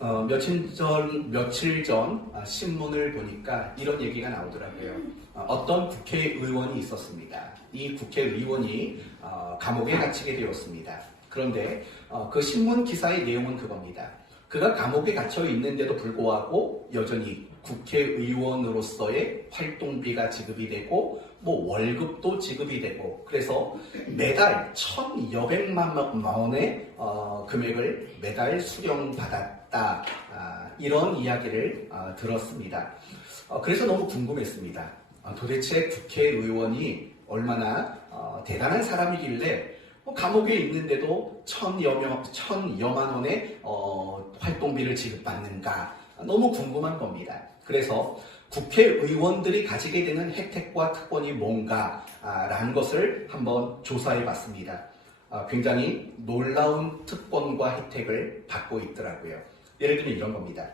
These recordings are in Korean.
며칠 전 신문을 보니까 이런 얘기가 나오더라고요. 어떤 국회의원이 있었습니다. 이 국회의원이 감옥에 갇히게 되었습니다. 그런데 그 신문 기사의 내용은 그겁니다. 그가 감옥에 갇혀 있는데도 불구하고 여전히 국회의원으로서의 활동비가 지급이 되고 월급도 지급이 되고 그래서 매달 1,200만 원의 금액을 매달 수령받았다. 이런 이야기를 들었습니다. 그래서 너무 궁금했습니다. 도대체 국회의원이 얼마나 대단한 사람이길래 감옥에 있는데도 천여만 원의 활동비를 지급받는가 너무 궁금한 겁니다. 그래서 국회의원들이 가지게 되는 혜택과 특권이 뭔가라는 것을 한번 조사해 봤습니다. 굉장히 놀라운 특권과 혜택을 받고 있더라고요. 예를 들면 이런 겁니다.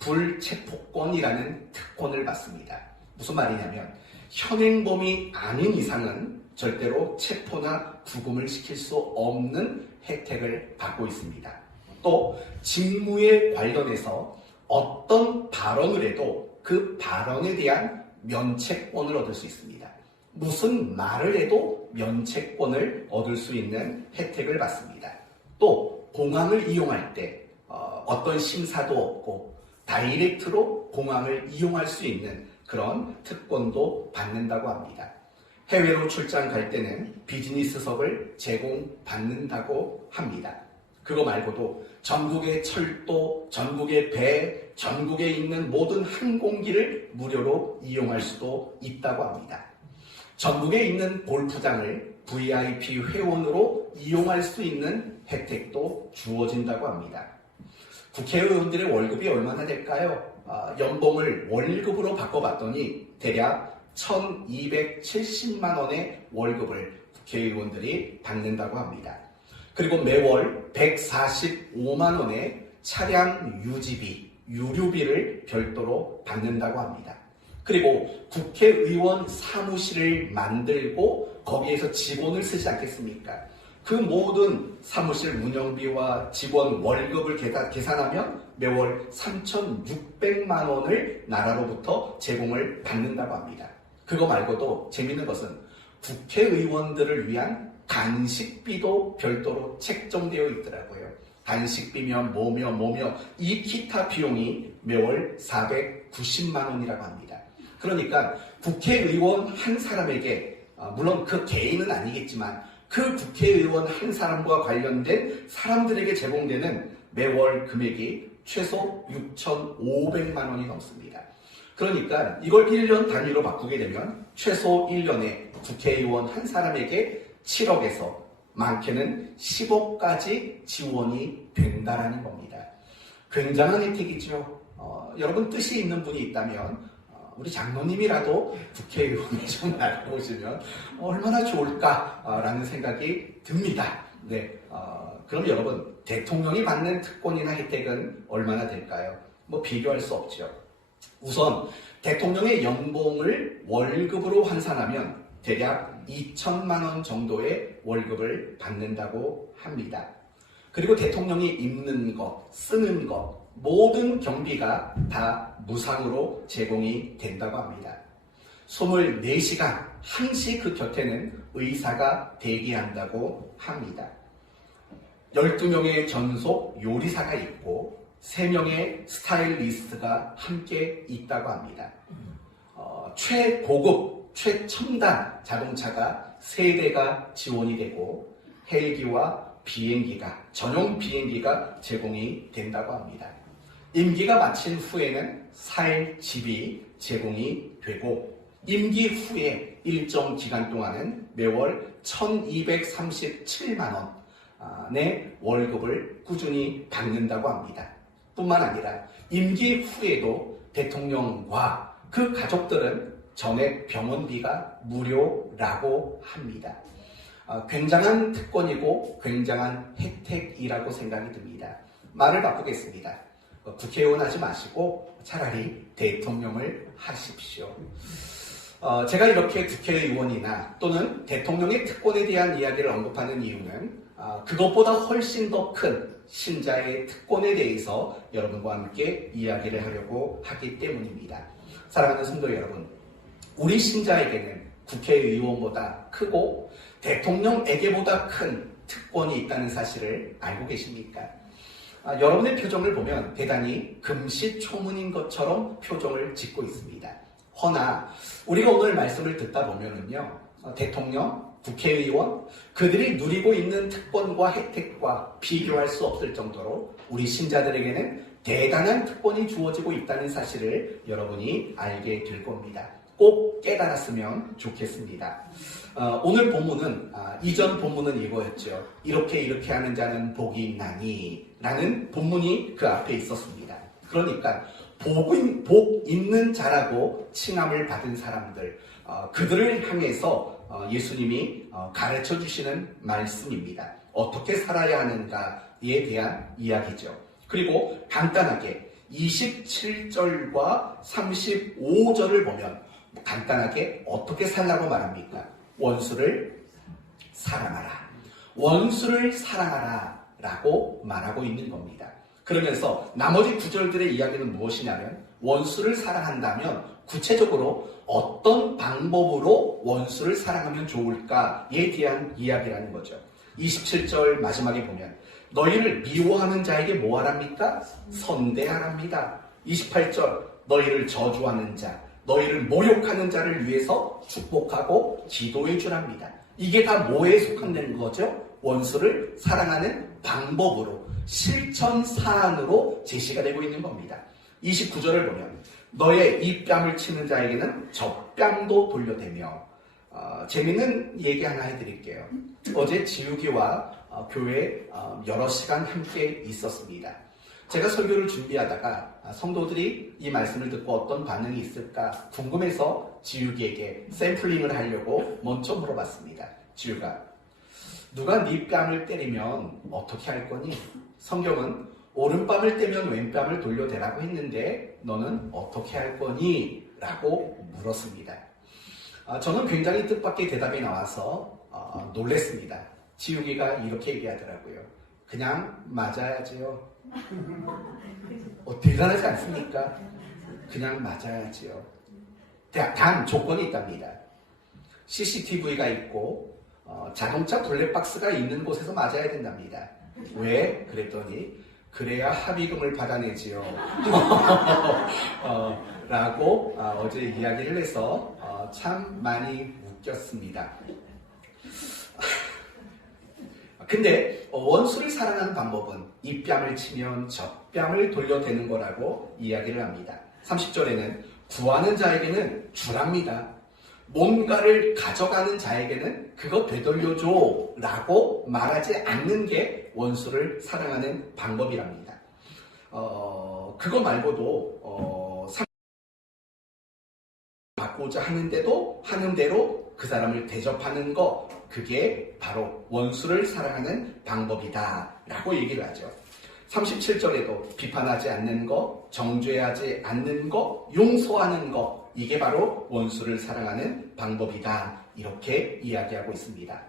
불체포권이라는 특권을 받습니다. 무슨 말이냐면 현행범이 아닌 이상은 절대로 체포나 구금을 시킬 수 없는 혜택을 받고 있습니다. 또 직무에 관련해서 어떤 발언을 해도 그 발언에 대한 면책권을 얻을 수 있습니다. 무슨 말을 해도 면책권을 얻을 수 있는 혜택을 받습니다. 또 공항을 이용할 때 어떤 심사도 없고 다이렉트로 공항을 이용할 수 있는 그런 특권도 받는다고 합니다. 해외로 출장 갈 때는 비즈니스석을 제공받는다고 합니다. 그거 말고도 전국의 철도, 전국의 배, 전국에 있는 모든 항공기를 무료로 이용할 수도 있다고 합니다. 전국에 있는 골프장을 VIP 회원으로 이용할 수 있는 혜택도 주어진다고 합니다. 국회의원들의 월급이 얼마나 될까요? 연봉을 월급으로 바꿔봤더니 대략 1,270만 원의 월급을 국회의원들이 받는다고 합니다. 그리고 매월 145만 원의 차량 유지비, 유류비를 별도로 받는다고 합니다. 그리고 국회의원 사무실을 만들고 거기에서 직원을 쓰지 않겠습니까? 그 모든 사무실 운영비와 직원 월급을 계산하면 매월 3,600만 원을 나라로부터 제공을 받는다고 합니다. 그거 말고도 재밌는 것은 국회의원들을 위한 간식비도 별도로 책정되어 있더라고요. 간식비면 뭐며 이 기타 비용이 매월 490만 원이라고 합니다. 그러니까 국회의원 한 사람에게 물론 그 개인은 아니겠지만 그 국회의원 한 사람과 관련된 사람들에게 제공되는 매월 금액이 최소 6,500만 원이 넘습니다. 그러니까 이걸 1년 단위로 바꾸게 되면 최소 1년에 국회의원 한 사람에게 7억에서 많게는 10억까지 지원이 된다는 겁니다. 굉장한 혜택이죠. 여러분 뜻이 있는 분이 있다면 우리 장로님이라도 국회의원에 좀 나가보시면 얼마나 좋을까라는 생각이 듭니다. 네, 그럼 여러분 대통령이 받는 특권이나 혜택은 얼마나 될까요? 비교할 수 없죠. 우선 대통령의 연봉을 월급으로 환산하면 대략 2천만 원 정도의 월급을 받는다고 합니다. 그리고 대통령이 입는 것, 쓰는 것, 모든 경비가 다 무상으로 제공이 된다고 합니다. 24시간 항시 그 곁에는 의사가 대기한다고 합니다. 12명의 전속 요리사가 있고 3명의 스타일리스트가 함께 있다고 합니다. 최고급, 최첨단 자동차가 3대가 지원이 되고 헬기와 비행기가, 전용 비행기가 제공이 된다고 합니다. 임기가 마친 후에는 살 집이 제공이 되고 임기 후에 일정 기간 동안은 매월 1,237만 원의 월급을 꾸준히 받는다고 합니다. 뿐만 아니라 임기 후에도 대통령과 그 가족들은 전액 병원비가 무료라고 합니다. 굉장한 특권이고 굉장한 혜택이라고 생각이 듭니다. 말을 바꾸겠습니다. 국회의원 하지 마시고 차라리 대통령을 하십시오. 제가 이렇게 국회의원이나 또는 대통령의 특권에 대한 이야기를 언급하는 이유는 그것보다 훨씬 더 큰 신자의 특권에 대해서 여러분과 함께 이야기를 하려고 하기 때문입니다. 사랑하는 성도 여러분, 우리 신자에게는 국회의원보다 크고 대통령에게보다 큰 특권이 있다는 사실을 알고 계십니까? 여러분의 표정을 보면 대단히 금시초문인 것처럼 표정을 짓고 있습니다. 허나 우리가 오늘 말씀을 듣다 보면은요, 대통령, 국회의원, 그들이 누리고 있는 특권과 혜택과 비교할 수 없을 정도로 우리 신자들에게는 대단한 특권이 주어지고 있다는 사실을 여러분이 알게 될 겁니다. 꼭 깨달았으면 좋겠습니다. 오늘 본문은 이전 본문은 이거였죠. 이렇게 하는 자는 복이 있나니 라는 본문이 그 앞에 있었습니다. 그러니까 복 있는 자라고 칭함을 받은 사람들, 그들을 향해서 예수님이 가르쳐 주시는 말씀입니다. 어떻게 살아야 하는가에 대한 이야기죠. 그리고 간단하게 27절과 35절을 보면 간단하게 어떻게 살라고 말합니까? 원수를 사랑하라. 원수를 사랑하라 라고 말하고 있는 겁니다. 그러면서 나머지 구절들의 이야기는 무엇이냐면, 원수를 사랑한다면 구체적으로 어떤 방법으로 원수를 사랑하면 좋을까에 대한 이야기라는 거죠. 27절 마지막에 보면 너희를 미워하는 자에게 뭐 하랍니까? 선대하랍니다. 28절 너희를 저주하는 자, 너희를 모욕하는 자를 위해서 축복하고 기도해 주랍니다. 이게 다 뭐에 속한다는 거죠? 원수를 사랑하는 방법으로, 실천 사안으로 제시가 되고 있는 겁니다. 29절을 보면 너의 이 뺨을 치는 자에게는 저 뺨도 돌려대며, 재밌는 얘기 하나 해드릴게요. 어제 지우기와 교회 여러 시간 함께 있었습니다. 제가 설교를 준비하다가 성도들이 이 말씀을 듣고 어떤 반응이 있을까 궁금해서 지우기에게 샘플링을 하려고 먼저 물어봤습니다. 지우가, 누가 네 뺨을 때리면 어떻게 할 거니? 성경은 오른뺨을 떼면 왼뺨을 돌려대라고 했는데 너는 어떻게 할 거니? 라고 물었습니다. 저는 굉장히 뜻밖의 대답이 나와서 놀랬습니다. 지우기가 이렇게 얘기하더라고요. 그냥 맞아야지요. 대단하지 않습니까? 그냥 맞아야지요. 단 조건이 있답니다. CCTV가 있고 자동차 블랙박스가 있는 곳에서 맞아야 된답니다. 왜? 그랬더니 그래야 합의금을 받아내지요. 라고 어제 이야기를 해서 참 많이 웃겼습니다. 근데 원수를 사랑하는 방법은 이 뺨을 치면 저 뺨을 돌려대는 거라고 이야기를 합니다. 30절에는 구하는 자에게는 주랍니다. 뭔가를 가져가는 자에게는 그거 되돌려줘 라고 말하지 않는 게 원수를 사랑하는 방법이랍니다. 그거 말고도 받고자 하는데도 하는 대로 그 사람을 대접하는 거, 그게 바로 원수를 사랑하는 방법이다 라고 얘기를 하죠. 37절에도 비판하지 않는 거, 정죄하지 않는 거, 용서하는 거, 이게 바로 원수를 사랑하는 방법이다, 이렇게 이야기하고 있습니다.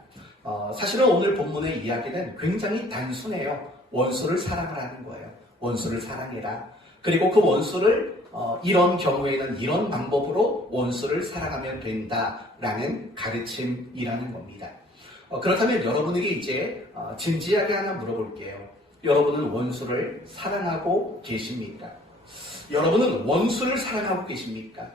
사실은 오늘 본문의 이야기는 굉장히 단순해요. 원수를 사랑하라는 거예요. 원수를 사랑해라. 그리고 그 원수를 이런 경우에는 이런 방법으로 원수를 사랑하면 된다라는 가르침이라는 겁니다. 그렇다면 여러분에게 이제 진지하게 하나 물어볼게요. 여러분은 원수를 사랑하고 계십니까? 여러분은 원수를 사랑하고 계십니까?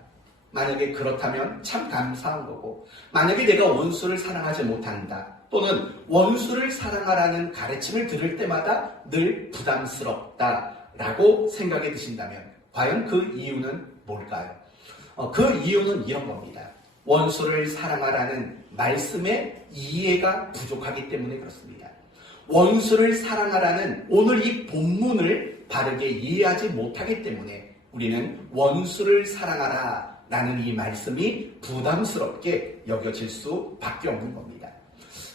만약에 그렇다면 참 감사한 거고, 만약에 내가 원수를 사랑하지 못한다, 또는 원수를 사랑하라는 가르침을 들을 때마다 늘 부담스럽다라고 생각이 드신다면 과연 그 이유는 뭘까요? 그 이유는 이런 겁니다. 원수를 사랑하라는 말씀의 이해가 부족하기 때문에 그렇습니다. 원수를 사랑하라는 오늘 이 본문을 바르게 이해하지 못하기 때문에 우리는 원수를 사랑하라 라는 이 말씀이 부담스럽게 여겨질 수밖에 없는 겁니다.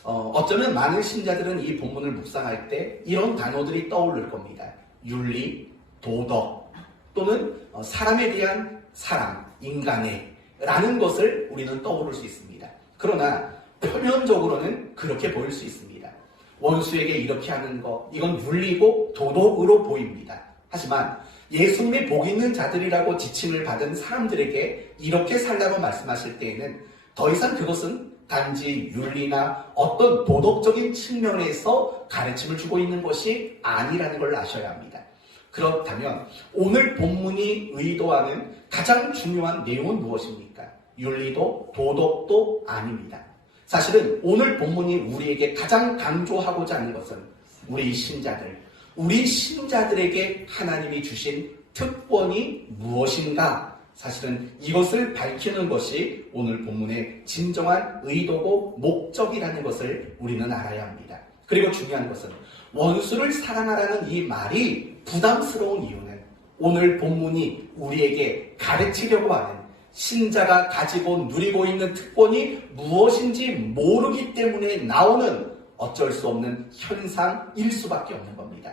어쩌면 많은 신자들은 이 본문을 묵상할 때 이런 단어들이 떠오를 겁니다. 윤리, 도덕, 또는 사람에 대한 사랑, 인간의 라는 것을 우리는 떠오를 수 있습니다. 그러나 표면적으로는 그렇게 보일 수 있습니다. 원수에게 이렇게 하는 것, 이건 윤리고 도덕으로 보입니다. 하지만 예수님의 복 있는 자들이라고 지칭을 받은 사람들에게 이렇게 살라고 말씀하실 때에는 더 이상 그것은 단지 윤리나 어떤 도덕적인 측면에서 가르침을 주고 있는 것이 아니라는 걸 아셔야 합니다. 그렇다면 오늘 본문이 의도하는 가장 중요한 내용은 무엇입니까? 윤리도 도덕도 아닙니다. 사실은 오늘 본문이 우리에게 가장 강조하고자 하는 것은 우리 신자들에게 하나님이 주신 특권이 무엇인가? 사실은 이것을 밝히는 것이 오늘 본문의 진정한 의도고 목적이라는 것을 우리는 알아야 합니다. 그리고 중요한 것은 원수를 사랑하라는 이 말이 부담스러운 이유는 오늘 본문이 우리에게 가르치려고 하는 신자가 가지고 누리고 있는 특권이 무엇인지 모르기 때문에 나오는 어쩔 수 없는 현상일 수밖에 없는 겁니다.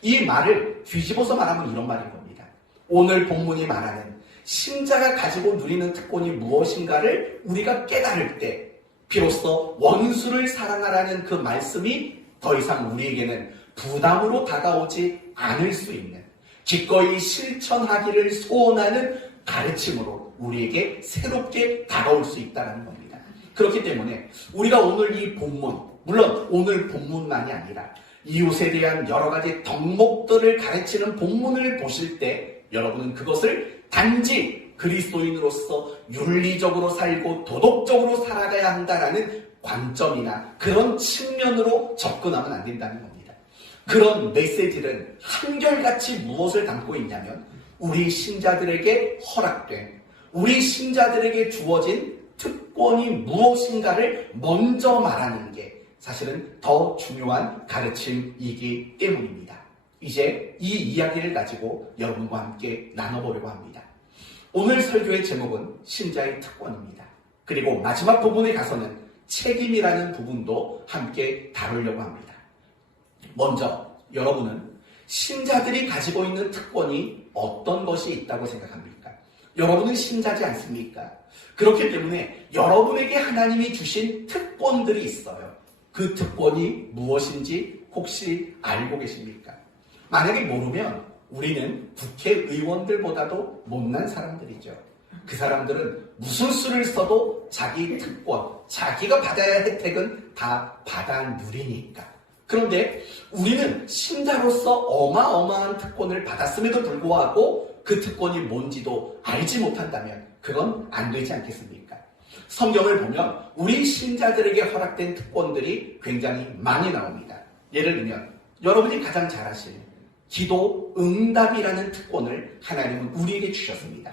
이 말을 뒤집어서 말하면 이런 말인 겁니다. 오늘 본문이 말하는 신자가 가지고 누리는 특권이 무엇인가를 우리가 깨달을 때 비로소 원수를 사랑하라는 그 말씀이 더 이상 우리에게는 부담으로 다가오지 않을 수 있는, 기꺼이 실천하기를 소원하는 가르침으로 우리에게 새롭게 다가올 수 있다는 겁니다. 그렇기 때문에 우리가 오늘 이 본문, 물론 오늘 본문만이 아니라 이웃에 대한 여러 가지 덕목들을 가르치는 본문을 보실 때 여러분은 그것을 단지 그리스도인으로서 윤리적으로 살고 도덕적으로 살아가야 한다라는 관점이나 그런 측면으로 접근하면 안 된다는 겁니다. 그런 메시지는 한결같이 무엇을 담고 있냐면 우리 신자들에게 허락된, 우리 신자들에게 주어진 특권이 무엇인가를 먼저 말하는 게 사실은 더 중요한 가르침이기 때문입니다. 이제 이 이야기를 가지고 여러분과 함께 나눠보려고 합니다. 오늘 설교의 제목은 신자의 특권입니다. 그리고 마지막 부분에 가서는 책임이라는 부분도 함께 다루려고 합니다. 먼저 여러분은 신자들이 가지고 있는 특권이 어떤 것이 있다고 생각합니까? 여러분은 신자지 않습니까? 그렇기 때문에 여러분에게 하나님이 주신 특권들이 있어요. 그 특권이 무엇인지 혹시 알고 계십니까? 만약에 모르면 우리는 국회의원들보다도 못난 사람들이죠. 그 사람들은 무슨 수를 써도 자기 특권, 자기가 받아야 할 혜택은 다 받아 누리니까. 그런데 우리는 신자로서 어마어마한 특권을 받았음에도 불구하고 그 특권이 뭔지도 알지 못한다면 그건 안 되지 않겠습니까? 성경을 보면 우리 신자들에게 허락된 특권들이 굉장히 많이 나옵니다. 예를 들면 여러분이 가장 잘 아시는 기도 응답이라는 특권을 하나님은 우리에게 주셨습니다.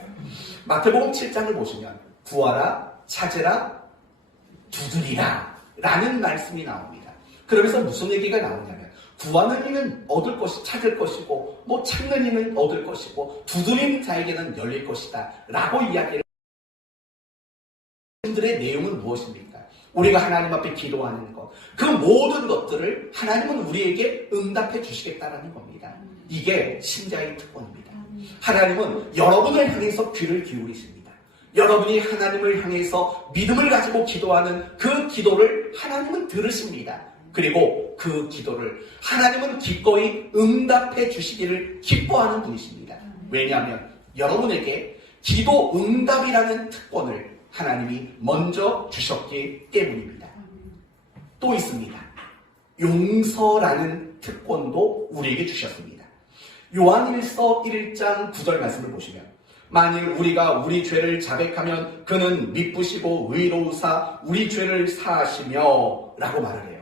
마태복음 7장을 보시면 구하라, 찾으라, 두드리라 라는 말씀이 나옵니다. 그러면서 무슨 얘기가 나오냐면 구하는 이는 얻을 것이 찾을 것이고 찾는 이는 얻을 것이고 두드리는 자에게는 열릴 것이다 라고 이야기를 들의 내용은 무엇입니까? 우리가 하나님 앞에 기도하는 것, 그 모든 것들을 하나님은 우리에게 응답해 주시겠다라는 겁니다. 이게 신자의 특권입니다. 하나님은 여러분을 향해서 귀를 기울이십니다. 여러분이 하나님을 향해서 믿음을 가지고 기도하는 그 기도를 하나님은 들으십니다. 그리고 그 기도를 하나님은 기꺼이 응답해 주시기를 기뻐하는 분이십니다. 왜냐하면 여러분에게 기도 응답이라는 특권을 하나님이 먼저 주셨기 때문입니다. 또 있습니다. 용서라는 특권도 우리에게 주셨습니다. 요한일서 1장 9절 말씀을 보시면 만일 우리가 우리 죄를 자백하면 그는 미쁘시고 의로우사 우리 죄를 사하시며 라고 말을 해요.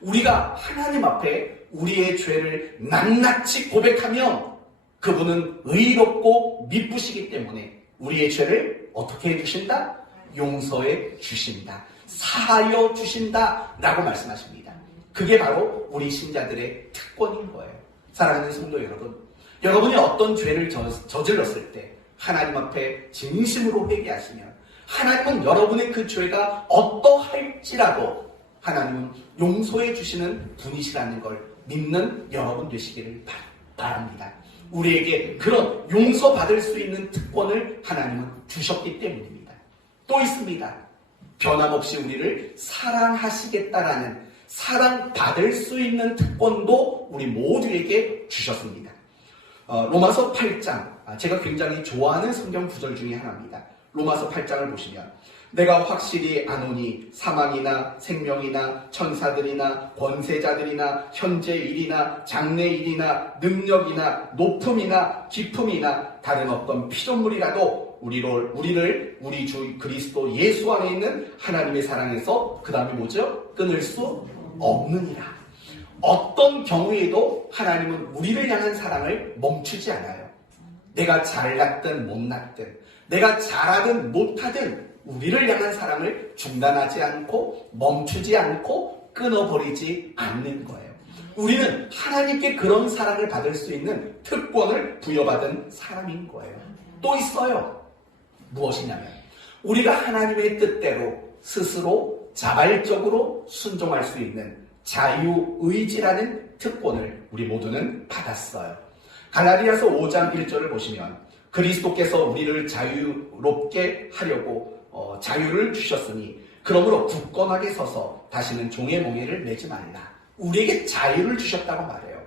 우리가 하나님 앞에 우리의 죄를 낱낱이 고백하면 그분은 의롭고 미쁘시기 때문에 우리의 죄를 어떻게 해주신다? 용서해 주신다. 사하여 주신다 라고 말씀하십니다. 그게 바로 우리 신자들의 특권인 거예요. 사랑하는 성도 여러분, 여러분이 어떤 죄를 저질렀을 때 하나님 앞에 진심으로 회개하시면 하나님은 여러분의 그 죄가 어떠할지라도 하나님은 용서해 주시는 분이시라는 걸 믿는 여러분 되시기를 바랍니다. 우리에게 그런 용서받을 수 있는 특권을 하나님은 주셨기 때문입니다. 또 있습니다. 변함없이 우리를 사랑하시겠다라는 사랑받을 수 있는 특권도 우리 모두에게 주셨습니다. 로마서 8장, 제가 굉장히 좋아하는 성경 구절 중에 하나입니다. 로마서 8장을 보시면 내가 확실히 아노니 사망이나 생명이나 천사들이나 권세자들이나 현재 일이나 장래 일이나 능력이나 높음이나 깊음이나 다른 어떤 피조물이라도 우리를 우리 주 그리스도 예수 안에 있는 하나님의 사랑에서 그 다음에 뭐죠? 끊을 수 없느니라. 어떤 경우에도 하나님은 우리를 향한 사랑을 멈추지 않아요. 내가 잘났든 못났든 내가 잘하든 못하든 우리를 향한 사랑을 중단하지 않고 멈추지 않고 끊어버리지 않는 거예요. 우리는 하나님께 그런 사랑을 받을 수 있는 특권을 부여받은 사람인 거예요. 또 있어요. 무엇이냐면 우리가 하나님의 뜻대로 스스로 자발적으로 순종할 수 있는 자유의지라는 특권을 우리 모두는 받았어요. 갈라디아서 5장 1절을 보시면 그리스도께서 우리를 자유롭게 하려고 자유를 주셨으니 그러므로 굳건하게 서서 다시는 종의 몽해를 매지 말라. 우리에게 자유를 주셨다고 말해요.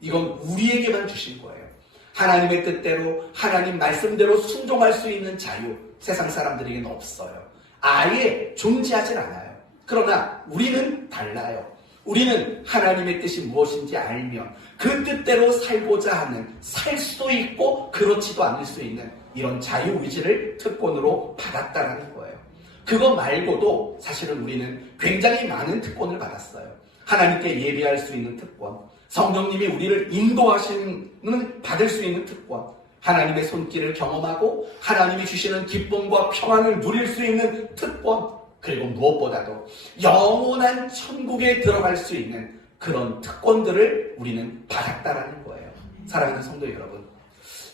이건 우리에게만 주신 거예요. 하나님의 뜻대로 하나님 말씀대로 순종할 수 있는 자유 세상 사람들에게는 없어요. 아예 존재하질 않아요. 그러나 우리는 달라요. 우리는 하나님의 뜻이 무엇인지 알면 그 뜻대로 살고자 하는, 살 수도 있고 그렇지도 않을 수 있는 이런 자유의지를 특권으로 받았다는 거예요. 그거 말고도 사실은 우리는 굉장히 많은 특권을 받았어요. 하나님께 예배할 수 있는 특권, 성령님이 우리를 인도하시는 받을 수 있는 특권, 하나님의 손길을 경험하고 하나님이 주시는 기쁨과 평안을 누릴 수 있는 특권, 그리고 무엇보다도 영원한 천국에 들어갈 수 있는 그런 특권들을 우리는 받았다라는 거예요. 사랑하는 성도 여러분,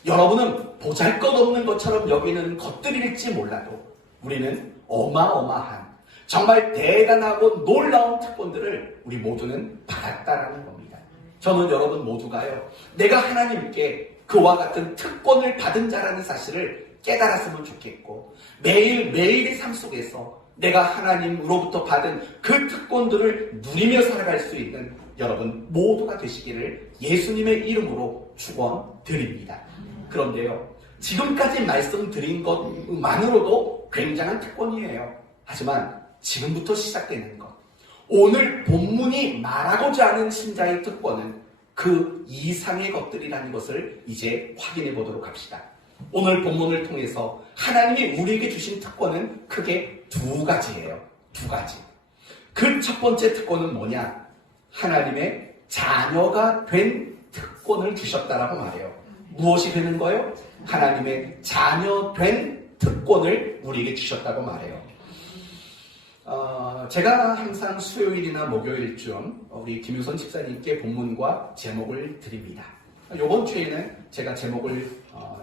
여러분은 보잘것없는 것처럼 여기는 것들일지 몰라도 우리는 어마어마한 정말 대단하고 놀라운 특권들을 우리 모두는 받았다라는 겁니다. 저는 여러분 모두가요, 내가 하나님께 그와 같은 특권을 받은 자라는 사실을 깨달았으면 좋겠고, 매일매일의 삶 속에서 내가 하나님으로부터 받은 그 특권들을 누리며 살아갈 수 있는 여러분 모두가 되시기를 예수님의 이름으로 축원드립니다. 그런데요, 지금까지 말씀드린 것만으로도 굉장한 특권이에요. 하지만 지금부터 시작되는 것, 오늘 본문이 말하고자 하는 신자의 특권은 그 이상의 것들이라는 것을 이제 확인해 보도록 합시다. 오늘 본문을 통해서 하나님이 우리에게 주신 특권은 크게 두 가지예요. 두 가지. 그 첫 번째 특권은 뭐냐? 하나님의 자녀가 된 특권을 주셨다라고 말해요. 무엇이 되는 거예요? 하나님의 자녀 된 특권을 우리에게 주셨다고 말해요. 제가 항상 수요일이나 목요일쯤 우리 김유선 집사님께 본문과 제목을 드립니다. 이번 주에는 제가 제목을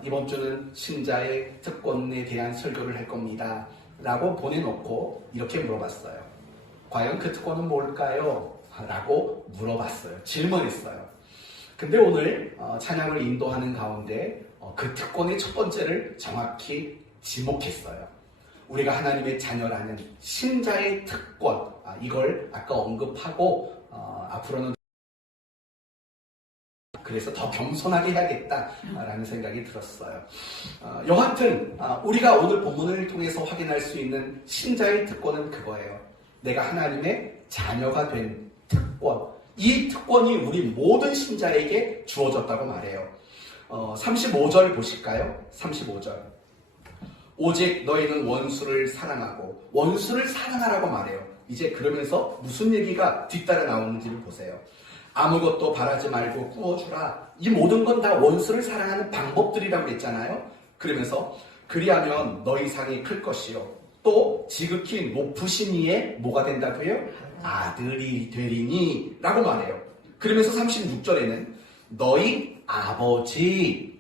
이번 주는 신자의 특권에 대한 설교를 할 겁니다 라고 보내놓고 이렇게 물어봤어요. 과연 그 특권은 뭘까요? 라고 물어봤어요. 질문했어요. 근데 오늘 찬양을 인도하는 가운데 그 특권의 첫 번째를 정확히 지목했어요. 우리가 하나님의 자녀라는 신자의 특권, 이걸 아까 언급하고 앞으로는 그래서 더 겸손하게 해야겠다라는 생각이 들었어요. 여하튼 우리가 오늘 본문을 통해서 확인할 수 있는 신자의 특권은 그거예요. 내가 하나님의 자녀가 된 특권, 이 특권이 우리 모든 신자에게 주어졌다고 말해요. 35절 보실까요? 35절. 오직 너희는 원수를 사랑하고, 원수를 사랑하라고 말해요. 이제 그러면서 무슨 얘기가 뒤따라 나오는지를 보세요. 아무것도 바라지 말고 꾸어주라. 이 모든 건 다 원수를 사랑하는 방법들이라고 했잖아요. 그러면서 그리하면 너희 상이 클 것이요, 또 지극히 높으신 이의 뭐가 된다고요? 아들이 되리니 라고 말해요. 그러면서 36절에는 너희 아버지라고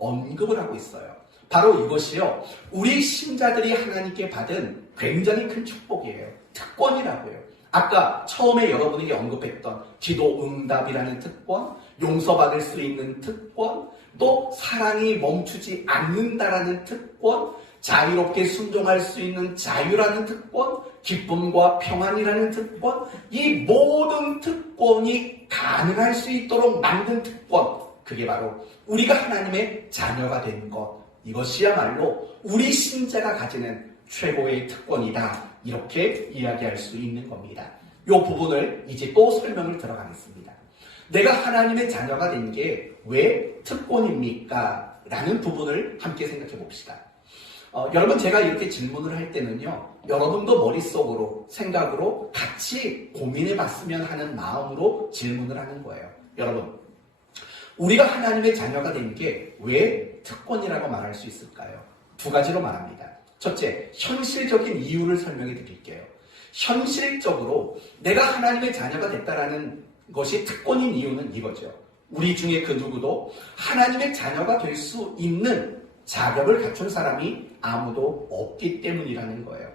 언급을 하고 있어요. 바로 이것이요, 우리 신자들이 하나님께 받은 굉장히 큰 축복이에요. 특권이라고요. 아까 처음에 여러분에게 언급했던 기도 응답이라는 특권, 용서받을 수 있는 특권, 또 사랑이 멈추지 않는다라는 특권, 자유롭게 순종할 수 있는 자유라는 특권, 기쁨과 평안이라는 특권, 이 모든 특권이 가능할 수 있도록 만든 특권, 그게 바로 우리가 하나님의 자녀가 된 것, 이것이야말로 우리 신자가 가지는 최고의 특권이다, 이렇게 이야기할 수 있는 겁니다. 이 부분을 이제 또 설명을 들어가겠습니다. 내가 하나님의 자녀가 된 게 왜 특권입니까? 라는 부분을 함께 생각해 봅시다. 여러분, 제가 이렇게 질문을 할 때는요, 여러분도 머릿속으로, 생각으로 같이 고민해 봤으면 하는 마음으로 질문을 하는 거예요. 여러분, 우리가 하나님의 자녀가 된 게 왜 특권이라고 말할 수 있을까요? 두 가지로 말합니다. 첫째, 현실적인 이유를 설명해 드릴게요. 현실적으로 내가 하나님의 자녀가 됐다라는 것이 특권인 이유는 이거죠. 우리 중에 그 누구도 하나님의 자녀가 될 수 있는 자격을 갖춘 사람이 아무도 없기 때문이라는 거예요.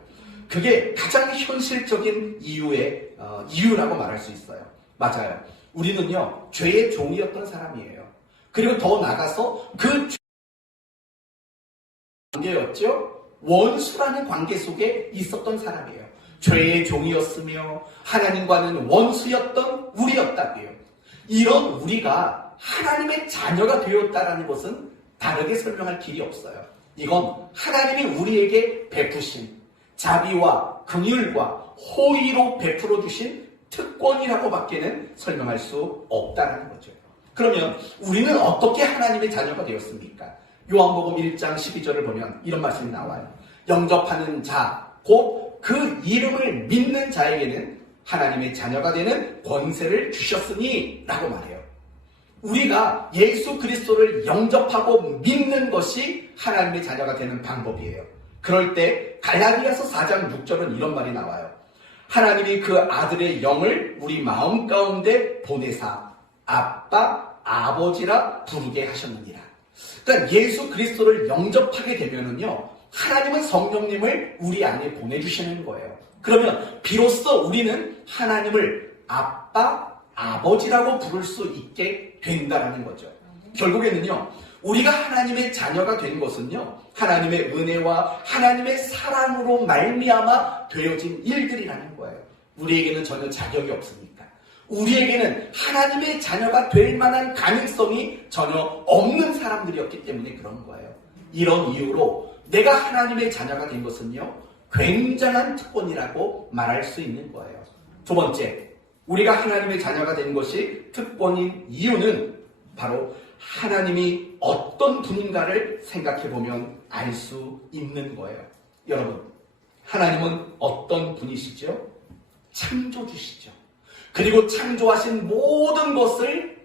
그게 가장 현실적인 이유라고 말할 수 있어요. 맞아요. 우리는요, 죄의 종이었던 사람이에요. 그리고 더 나가서 그 관계였죠. 원수라는 관계 속에 있었던 사람이에요. 죄의 종이었으며 하나님과는 원수였던 우리였다고요. 이런 우리가 하나님의 자녀가 되었다라는 것은 다르게 설명할 길이 없어요. 이건 하나님이 우리에게 베푸신 자비와 긍휼과 호의로 베풀어 주신 특권이라고 밖에는 설명할 수 없다는 거죠. 그러면 우리는 어떻게 하나님의 자녀가 되었습니까? 요한복음 1장 12절을 보면 이런 말씀이 나와요. 영접하는 자, 곧 그 이름을 믿는 자에게는 하나님의 자녀가 되는 권세를 주셨으니 라고 말해요. 우리가 예수 그리스도를 영접하고 믿는 것이 하나님의 자녀가 되는 방법이에요. 그럴 때 갈라디아서 4장 6절은 이런 말이 나와요. 하나님이 그 아들의 영을 우리 마음 가운데 보내사 아빠, 아버지라 부르게 하셨느니라. 그러니까 예수 그리스도를 영접하게 되면은요, 하나님은 성령님을 우리 안에 보내주시는 거예요. 그러면 비로소 우리는 하나님을 아빠, 아버지라고 부를 수 있게 된다는 거죠. 결국에는요, 우리가 하나님의 자녀가 된 것은요, 하나님의 은혜와 하나님의 사랑으로 말미암아 되어진 일들이라는 거예요. 우리에게는 전혀 자격이 없으니까. 우리에게는 하나님의 자녀가 될 만한 가능성이 전혀 없는 사람들이었기 때문에 그런 거예요. 이런 이유로 내가 하나님의 자녀가 된 것은요, 굉장한 특권이라고 말할 수 있는 거예요. 두 번째, 우리가 하나님의 자녀가 된 것이 특권인 이유는 바로 하나님이 어떤 분인가를 생각해보면 알 수 있는 거예요. 여러분, 하나님은 어떤 분이시죠? 창조주시죠. 그리고 창조하신 모든 것을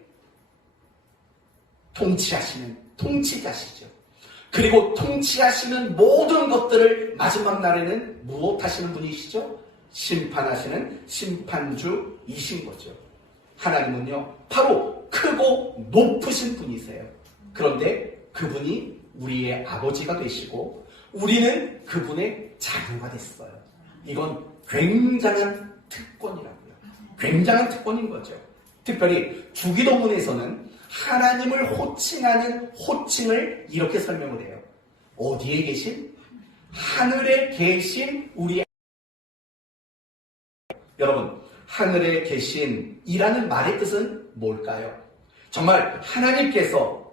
통치하시는 통치자시죠. 그리고 통치하시는 모든 것들을 마지막 날에는 무엇하시는 분이시죠? 심판하시는 심판주이신 거죠. 하나님은요, 바로 크고 높으신 분이세요. 그런데 그분이 우리의 아버지가 되시고 우리는 그분의 자녀가 됐어요. 이건 굉장한 특권이라고요. 굉장한 특권인 거죠. 특별히 주기도문에서는 하나님을 호칭하는 호칭을 이렇게 설명을 해요. 어디에 계신? 하늘에 계신 우리 여러분, 하늘에 계신 이라는 말의 뜻은 뭘까요? 정말 하나님께서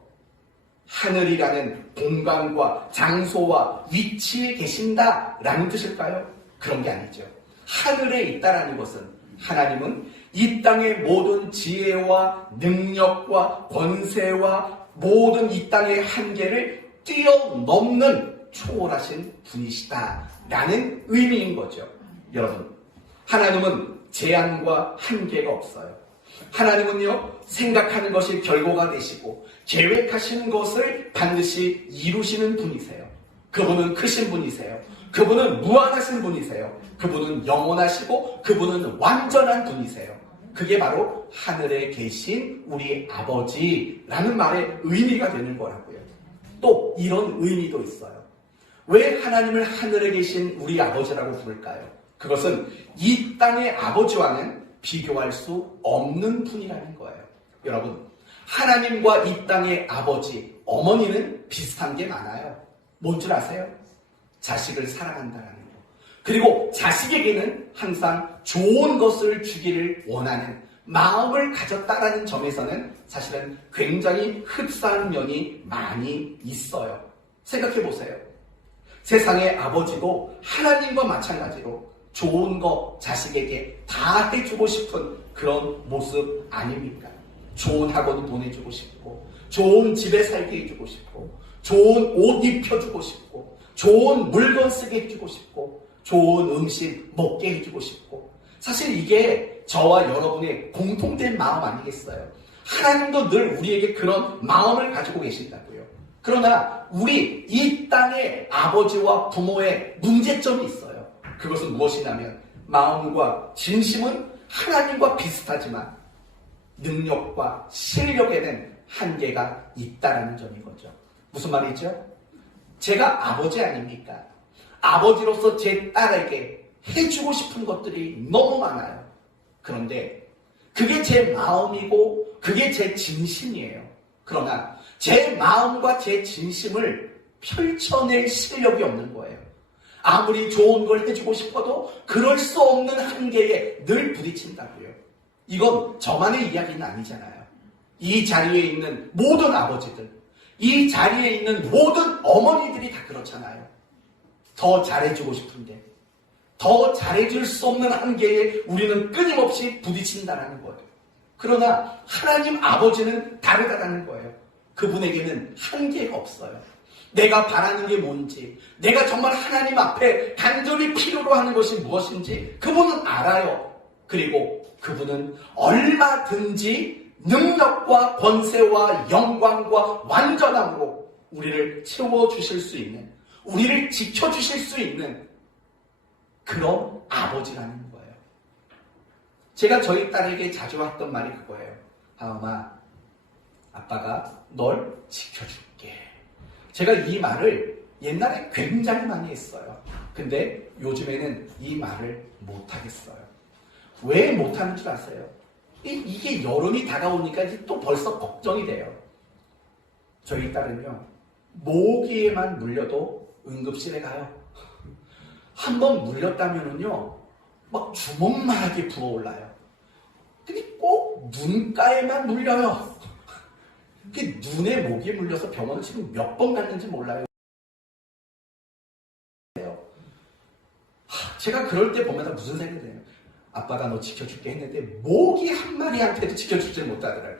하늘이라는 공간과 장소와 위치에 계신다라는 뜻일까요? 그런 게 아니죠. 하늘에 있다라는 것은 하나님은 이 땅의 모든 지혜와 능력과 권세와 모든 이 땅의 한계를 뛰어넘는 초월하신 분이시다라는 의미인 거죠. 여러분, 하나님은 제한과 한계가 없어요. 하나님은요, 생각하는 것이 결과가 되시고 계획하시는 것을 반드시 이루시는 분이세요. 그분은 크신 분이세요. 그분은 무한하신 분이세요. 그분은 영원하시고 그분은 완전한 분이세요. 그게 바로 하늘에 계신 우리 아버지라는 말의 의미가 되는 거라고요. 또 이런 의미도 있어요. 왜 하나님을 하늘에 계신 우리 아버지라고 부를까요? 그것은 이 땅의 아버지와는 비교할 수 없는 분이라는 거예요. 여러분, 하나님과 이 땅의 아버지, 어머니는 비슷한 게 많아요. 뭔 줄 아세요? 자식을 사랑한다라는 거. 그리고 자식에게는 항상 좋은 것을 주기를 원하는 마음을 가졌다라는 점에서는 사실은 굉장히 흡사한 면이 많이 있어요. 생각해 보세요. 세상의 아버지도 하나님과 마찬가지로 좋은 거 자식에게 다 해주고 싶은 그런 모습 아닙니까? 좋은 학원 보내주고 싶고, 좋은 집에 살게 해주고 싶고, 좋은 옷 입혀주고 싶고, 좋은 물건 쓰게 해주고 싶고, 좋은 음식 먹게 해주고 싶고. 사실 이게 저와 여러분의 공통된 마음 아니겠어요? 하나님도 늘 우리에게 그런 마음을 가지고 계신다고요. 그러나 우리 이 땅의 아버지와 부모의 문제점이 있어요. 그것은 무엇이냐면 마음과 진심은 하나님과 비슷하지만 능력과 실력에는 한계가 있다라는 점인 거죠. 무슨 말이죠? 제가 아버지 아닙니까? 아버지로서 제 딸에게 해주고 싶은 것들이 너무 많아요. 그런데 그게 제 마음이고 그게 제 진심이에요. 그러나 제 마음과 제 진심을 펼쳐낼 실력이 없는 거예요. 아무리 좋은 걸 해주고 싶어도 그럴 수 없는 한계에 늘 부딪힌다고요. 이건 저만의 이야기는 아니잖아요. 이 자리에 있는 모든 아버지들, 이 자리에 있는 모든 어머니들이 다 그렇잖아요. 더 잘해주고 싶은데 더 잘해줄 수 없는 한계에 우리는 끊임없이 부딪힌다는 거예요. 그러나 하나님 아버지는 다르다는 거예요. 그분에게는 한계가 없어요. 내가 바라는 게 뭔지, 내가 정말 하나님 앞에 간절히 필요로 하는 것이 무엇인지 그분은 알아요. 그리고 그분은 얼마든지 능력과 권세와 영광과 완전함으로 우리를 채워주실 수 있는, 우리를 지켜주실 수 있는 그런 아버지라는 거예요. 제가 저희 딸에게 자주 했던 말이 그거예요. 하엄아, 아빠가 널 지켜줄게. 제가 이 말을 옛날에 굉장히 많이 했어요. 근데 요즘에는 이 말을 못하겠어요. 왜 못하는 줄 아세요? 이게 여름이 다가오니까 이제 또 벌써 걱정이 돼요. 저희 딸은요, 모기에만 물려도 응급실에 가요. 한번 물렸다면은요, 막 주먹만하게 부어올라요. 근데 꼭 눈가에만 물려요. 눈에 모기에 물려서 병원을 지금 몇 번 갔는지 몰라요. 제가 그럴 때 보면서 무슨 생각이 들어요? 아빠가 너 지켜줄게 했는데 모기 한 마리한테도 지켜주지 못하더라고요.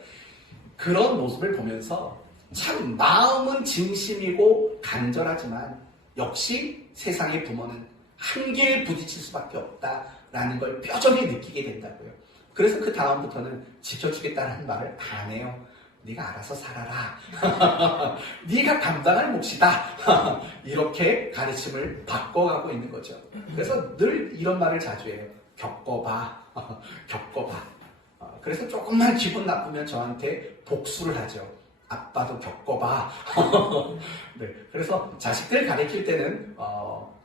그런 모습을 보면서 참 마음은 진심이고 간절하지만 역시 세상의 부모는 한계에 부딪힐 수밖에 없다라는 걸 뼈저리 느끼게 된다고요. 그래서 그 다음부터는 지켜주겠다는 말을 안 해요. 네가 알아서 살아라. 네가 감당할 몫이다. 이렇게 가르침을 바꿔가고 있는 거죠. 그래서 늘 이런 말을 자주 해요. 겪어봐. 겪어봐. 그래서 조금만 기분 나쁘면 저한테 복수를 하죠. 아빠도 겪어봐. 네, 그래서 자식들 가르칠 때는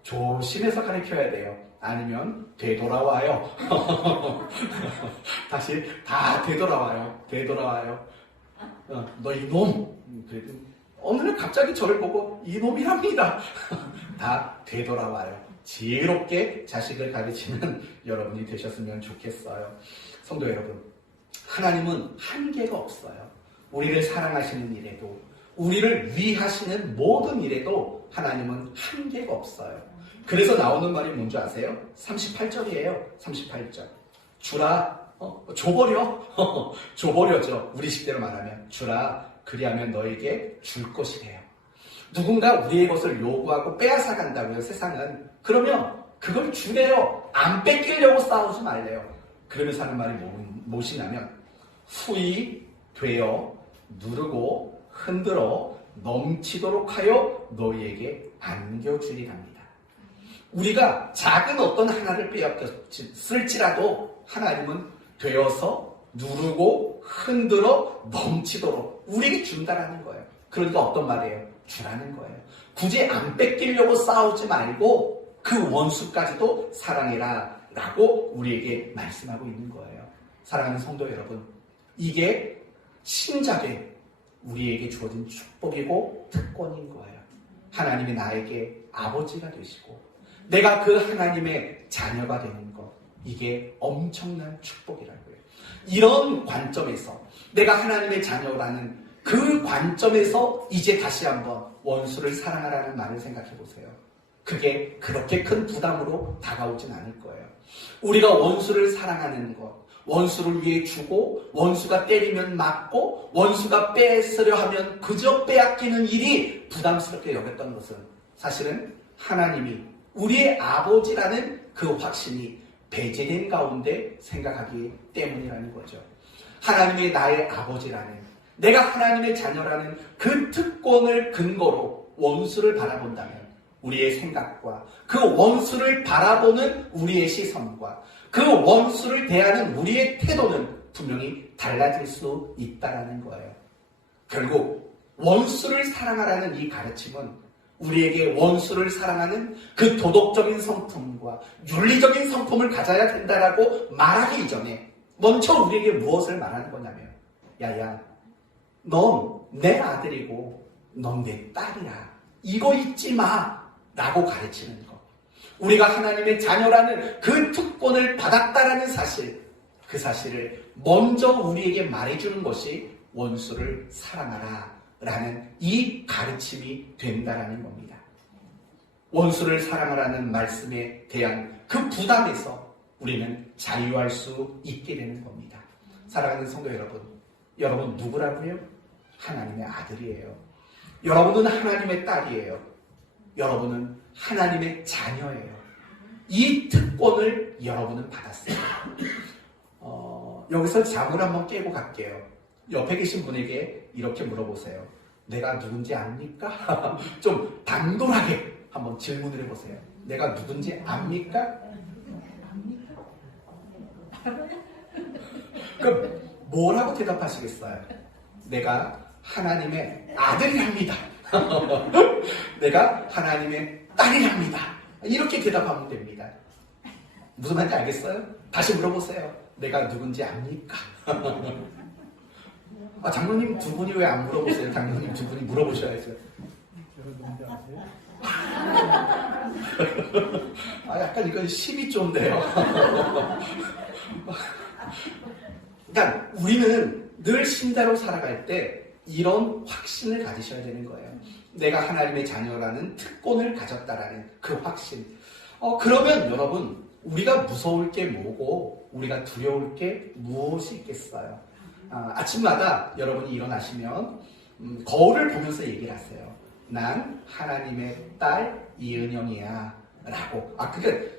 조심해서 가르쳐야 돼요. 아니면 되돌아와요. 다시 다 되돌아와요. 너 이놈. 어느 날 갑자기 저를 보고 이놈이랍니다. 다 되돌아와요. 지혜롭게 자식을 가르치는 여러분이 되셨으면 좋겠어요. 성도 여러분, 하나님은 한계가 없어요. 우리를 사랑하시는 일에도, 우리를 위하시는 모든 일에도 하나님은 한계가 없어요. 그래서 나오는 말이 뭔지 아세요? 38절이에요. 38절. 주라, 줘버려죠. 우리 식대로 말하면. 주라, 그리하면 너에게 줄 것이래요. 누군가 우리의 것을 요구하고 빼앗아 간다고요, 세상은. 그러면 그걸 주래요. 안 뺏기려고 싸우지 말래요. 그러면서 하는 말이 무엇이냐면, 후히 되어 누르고 흔들어 넘치도록 하여 너희에게 안겨주리랍니다. 우리가 작은 어떤 하나를 빼앗겼을지라도 하나님은 되어서 누르고 흔들어 넘치도록 우리에게 준다라는 거예요. 그러니까 어떤 말이에요? 주라는 거예요. 굳이 안 뺏기려고 싸우지 말고 그 원수까지도 사랑해라 라고 우리에게 말씀하고 있는 거예요. 사랑하는 성도 여러분, 이게 신작에 우리에게 주어진 축복이고 특권인 거예요. 하나님이 나에게 아버지가 되시고 내가 그 하나님의 자녀가 되는 것, 이게 엄청난 축복이라고요. 이런 관점에서 내가 하나님의 자녀라는 그 관점에서 이제 다시 한번 원수를 사랑하라는 말을 생각해 보세요. 그게 그렇게 큰 부담으로 다가오진 않을 거예요. 우리가 원수를 사랑하는 것, 원수를 위해 주고 원수가 때리면 맞고 원수가 뺏으려 하면 그저 빼앗기는 일이 부담스럽게 여겼던 것은 사실은 하나님이 우리의 아버지라는 그 확신이 배제된 가운데 생각하기 때문이라는 거죠. 하나님이 나의 아버지라는, 내가 하나님의 자녀라는 그 특권을 근거로 원수를 바라본다면 우리의 생각과 그 원수를 바라보는 우리의 시선과 그 원수를 대하는 우리의 태도는 분명히 달라질 수 있다는 거예요. 결국 원수를 사랑하라는 이 가르침은 우리에게 원수를 사랑하는 그 도덕적인 성품과 윤리적인 성품을 가져야 된다라고 말하기 이전에 먼저 우리에게 무엇을 말하는 거냐면, 야야, 넌 내 아들이고 넌 내 딸이야, 이거 잊지 마 라고 가르치는 것. 우리가 하나님의 자녀라는 그 특권을 받았다라는 사실, 그 사실을 먼저 우리에게 말해주는 것이 원수를 사랑하라 라는 이 가르침이 된다라는 겁니다. 원수를 사랑하라는 말씀에 대한 그 부담에서 우리는 자유할 수 있게 되는 겁니다. 사랑하는 성도 여러분, 여러분 누구라고요? 하나님의 아들이에요. 여러분은 하나님의 딸이에요. 여러분은 하나님의 자녀예요. 이 특권을 여러분은 받았어요. 여기서 잠을 한번 깨고 갈게요. 옆에 계신 분에게 이렇게 물어보세요. 내가 누군지 압니까? 좀 당돌하게 한번 질문을 해보세요. 내가 누군지 압니까? 그럼 뭐라고 대답하시겠어요? 내가 하나님의 아들이랍니다. 내가 하나님의 딸이랍니다. 이렇게 대답하면 됩니다. 무슨 말인지 알겠어요? 다시 물어보세요. 내가 누군지 압니까? 장로님 두 분이 왜 안 물어보세요? 장로님 두 분이 물어보셔야죠. 약간 이건 심이 좀 돼요. 그러니까 우리는 늘 신자로 살아갈 때 이런 확신을 가지셔야 되는 거예요. 내가 하나님의 자녀라는 특권을 가졌다라는 그 확신. 그러면 여러분, 우리가 무서울 게 뭐고 우리가 두려울 게 무엇이 있겠어요? 아침마다 여러분이 일어나시면 거울을 보면서 얘기를 하세요. 난 하나님의 딸 이은영이야 라고. 그게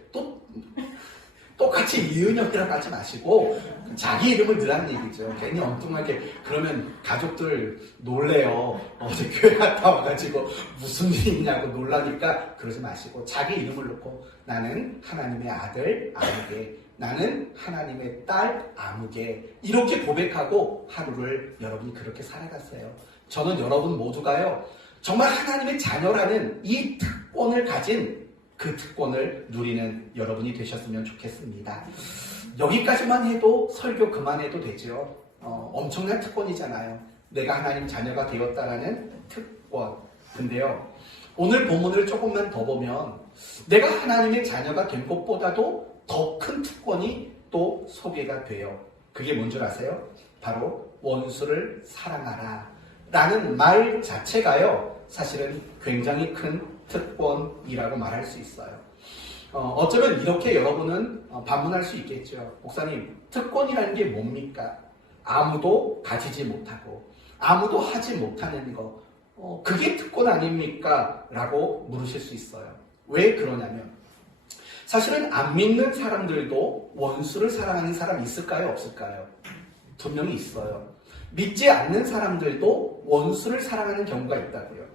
똑같이 이은영이라고 하지 마시고 자기 이름을 넣으라는 얘기죠. 괜히 엉뚱하게 그러면 가족들 놀래요. 어제 교회 갔다 와가지고 무슨 일이 있냐고 놀라니까 그러지 마시고 자기 이름을 넣고 나는 하나님의 아들 아무개, 나는 하나님의 딸 아무개, 이렇게 고백하고 하루를 여러분이 그렇게 살아가세요. 저는 여러분 모두가요 정말 하나님의 자녀라는 이 특권을 가진 그 특권을 누리는 여러분이 되셨으면 좋겠습니다. 여기까지만 해도 설교 그만해도 되죠. 엄청난 특권이잖아요. 내가 하나님 자녀가 되었다라는 특권. 근데요, 오늘 본문을 조금만 더 보면 내가 하나님의 자녀가 된 것보다도 더 큰 특권이 또 소개가 돼요. 그게 뭔 줄 아세요? 바로 원수를 사랑하라 라는 말 자체가요, 사실은 굉장히 큰 특권이라고 말할 수 있어요. 어쩌면 이렇게 여러분은 반문할 수 있겠죠. 목사님, 특권이라는 게 뭡니까? 아무도 가지지 못하고 아무도 하지 못하는 거, 그게 특권 아닙니까? 라고 물으실 수 있어요. 왜 그러냐면 사실은 안 믿는 사람들도 원수를 사랑하는 사람이 있을까요? 없을까요? 분명히 있어요. 믿지 않는 사람들도 원수를 사랑하는 경우가 있다고요.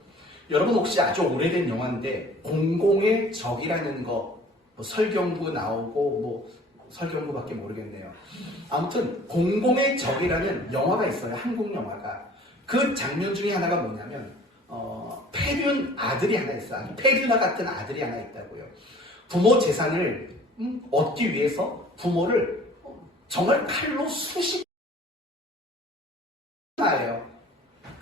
여러분 혹시 아주 오래된 영화인데 공공의 적이라는 거, 설경구 나오고 설경구밖에 모르겠네요. 아무튼 공공의 적이라는 영화가 있어요. 한국 영화가. 그 장면 중에 하나가 뭐냐면 폐륜 아들이 하나 있어요. 폐륜아 같은 아들이 하나 있다고요. 부모 재산을 얻기 위해서 부모를 정말 칼로 쑤시나요.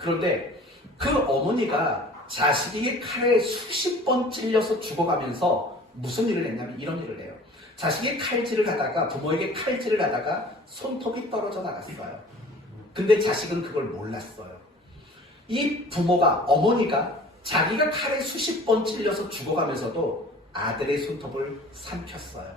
그런데 그 어머니가 자식이 칼에 수십 번 찔려서 죽어가면서 무슨 일을 했냐면 이런 일을 해요. 자식이 칼질을 하다가, 부모에게 칼질을 하다가 손톱이 떨어져 나갔어요. 근데 자식은 그걸 몰랐어요. 이 부모가, 어머니가 자기가 칼에 수십 번 찔려서 죽어가면서도 아들의 손톱을 삼켰어요.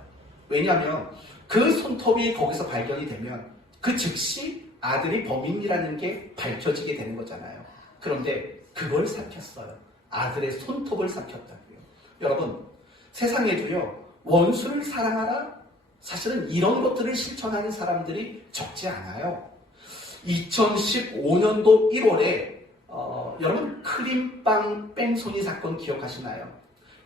왜냐하면 그 손톱이 거기서 발견이 되면 그 즉시 아들이 범인이라는 게 밝혀지게 되는 거잖아요. 그런데 그걸 삼켰어요. 아들의 손톱을 삼켰다고요. 여러분, 세상에도요, 원수를 사랑하라? 사실은 이런 것들을 실천하는 사람들이 적지 않아요. 2015년도 1월에 여러분 크림빵 뺑소니 사건 기억하시나요?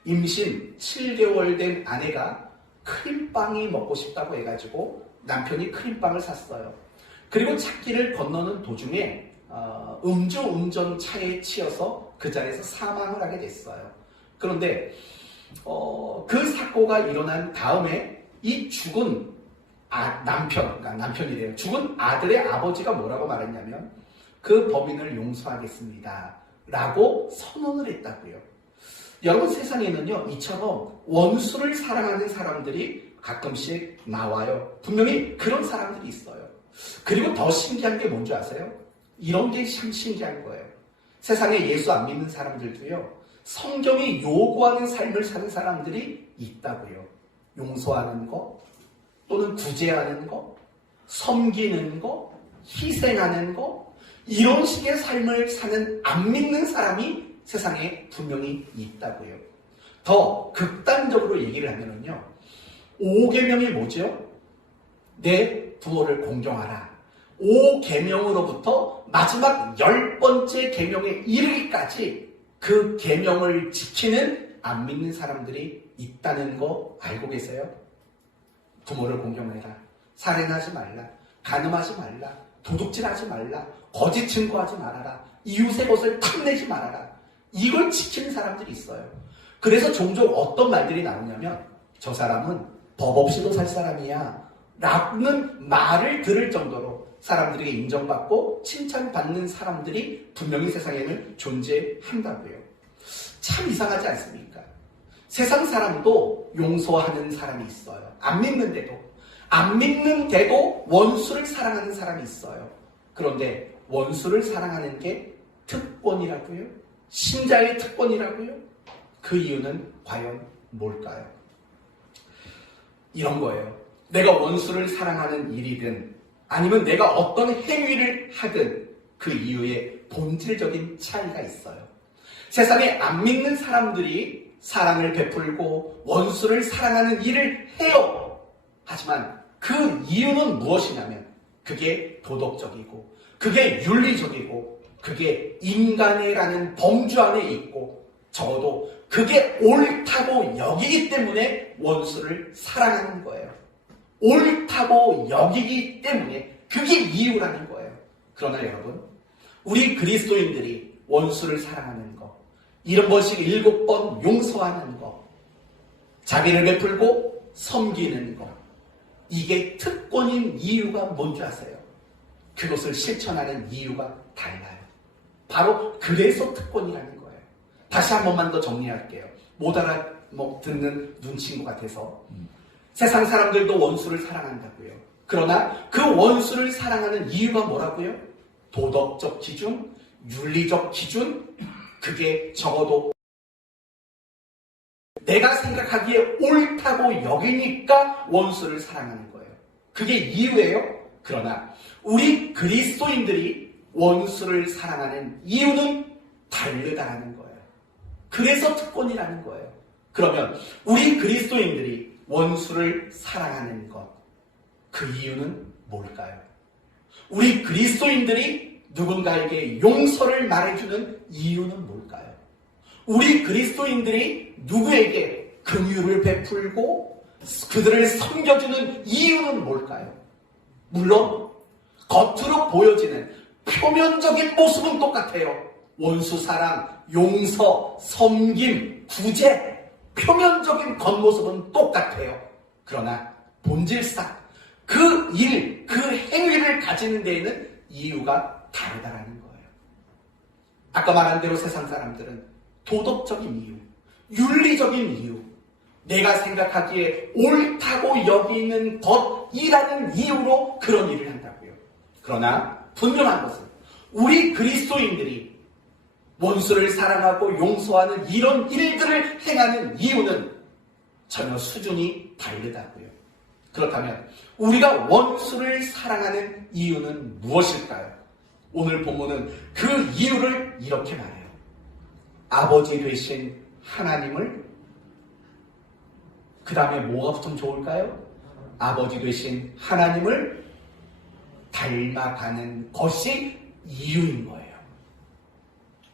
임신 7개월 된 아내가 크림빵이 먹고 싶다고 해가지고 남편이 크림빵을 샀어요. 그리고 찾기를 건너는 도중에 음주운전 차에 치여서 그 자리에서 사망을 하게 됐어요. 그런데 그 사고가 일어난 다음에 이 죽은 남편이래요. 죽은 아들의 아버지가 뭐라고 말했냐면 그 범인을 용서하겠습니다 라고 선언을 했다고요. 여러분, 세상에는요, 이처럼 원수를 사랑하는 사람들이 가끔씩 나와요. 분명히 그런 사람들이 있어요. 그리고 더 신기한 게 뭔지 아세요? 이런 게 참 신기한 거예요. 세상에 예수 안 믿는 사람들도요, 성경이 요구하는 삶을 사는 사람들이 있다고요. 용서하는 거, 또는 구제하는 거, 섬기는 거, 희생하는 거, 이런 식의 삶을 사는 안 믿는 사람이 세상에 분명히 있다고요. 더 극단적으로 얘기를 하면은요, 5계명이 뭐죠? 내 부모를 공경하라. 5계명으로부터 마지막 10번째 계명에 이르기까지 그 계명을 지키는 안 믿는 사람들이 있다는 거 알고 계세요? 부모를 공경해라. 살인하지 말라. 간음하지 말라. 도둑질하지 말라. 거짓 증거하지 말아라. 이웃의 것을 탐내지 말아라. 이걸 지키는 사람들이 있어요. 그래서 종종 어떤 말들이 나오냐면 저 사람은 법 없이도 살 사람이야 라는 말을 들을 정도로 사람들에게 인정받고 칭찬받는 사람들이 분명히 세상에는 존재한다고요. 참 이상하지 않습니까? 세상 사람도 용서하는 사람이 있어요. 안 믿는데도 원수를 사랑하는 사람이 있어요. 그런데 원수를 사랑하는 게 특권이라고요? 신자의 특권이라고요? 그 이유는 과연 뭘까요? 이런 거예요. 내가 원수를 사랑하는 일이든 아니면 내가 어떤 행위를 하든 그 이유에 본질적인 차이가 있어요. 세상에 안 믿는 사람들이 사랑을 베풀고 원수를 사랑하는 일을 해요. 하지만 그 이유는 무엇이냐면 그게 도덕적이고 그게 윤리적이고 그게 인간이라는 범주 안에 있고 적어도 그게 옳다고 여기기 때문에 원수를 사랑하는 거예요. 옳다고 여기기 때문에 그게 이유라는 거예요. 그러나 여러분, 우리 그리스도인들이 원수를 사랑하는 거, 7번씩 7번 용서하는 거, 자비를 베풀고 섬기는 거, 이게 특권인 이유가 뭔지 아세요? 그것을 실천하는 이유가 달라요. 바로 그래서 특권이라는 거예요. 다시 한 번만 더 정리할게요. 못 알아듣는 눈치인 것 같아서. 세상 사람들도 원수를 사랑한다고요. 그러나 그 원수를 사랑하는 이유가 뭐라고요? 도덕적 기준, 윤리적 기준, 그게 적어도 내가 생각하기에 옳다고 여기니까 원수를 사랑하는 거예요. 그게 이유예요. 그러나 우리 그리스도인들이 원수를 사랑하는 이유는 다르다라는 거예요. 그래서 특권이라는 거예요. 그러면 우리 그리스도인들이 원수를 사랑하는 것, 그 이유는 뭘까요? 우리 그리스도인들이 누군가에게 용서를 말해주는 이유는 뭘까요? 우리 그리스도인들이 누구에게 긍휼을 베풀고 그들을 섬겨주는 이유는 뭘까요? 물론 겉으로 보여지는 표면적인 모습은 똑같아요. 원수 사랑, 용서, 섬김, 구제, 표면적인 겉모습은 똑같아요. 그러나 본질상 그 일, 그 행위를 가지는 데에는 이유가 다르다라는 거예요. 아까 말한 대로 세상 사람들은 도덕적인 이유, 윤리적인 이유, 내가 생각하기에 옳다고 여기는 것이라는 이유로 그런 일을 한다고요. 그러나 분명한 것은 우리 그리스도인들이 원수를 사랑하고 용서하는 이런 일들을 행하는 이유는 전혀 수준이 다르다고요. 그렇다면 우리가 원수를 사랑하는 이유는 무엇일까요? 오늘 본문은 그 이유를 이렇게 말해요. 아버지 되신 하나님을, 그 다음에 뭐가 붙으면 좋을까요? 아버지 되신 하나님을 닮아가는 것이 이유인 거예요.